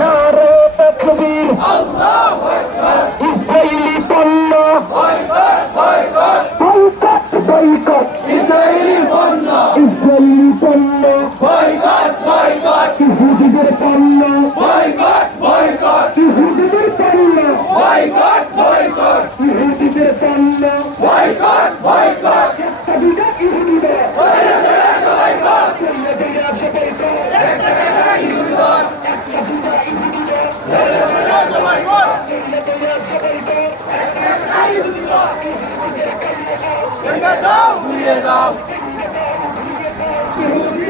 নারে তকবীর আল্লাহু আকবার। ইসরাইলি পণ্য। বয়কট বয়কট ইহুদিদের পণ্য বয়কট বয়কট ইহুদিদের পণ্য বয়কট বয়কট ইহুদিদের পণ্য বয়কট বয়কট কবিতা ইহুদিদের ঘুরিয়ে দাও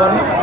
Pardon?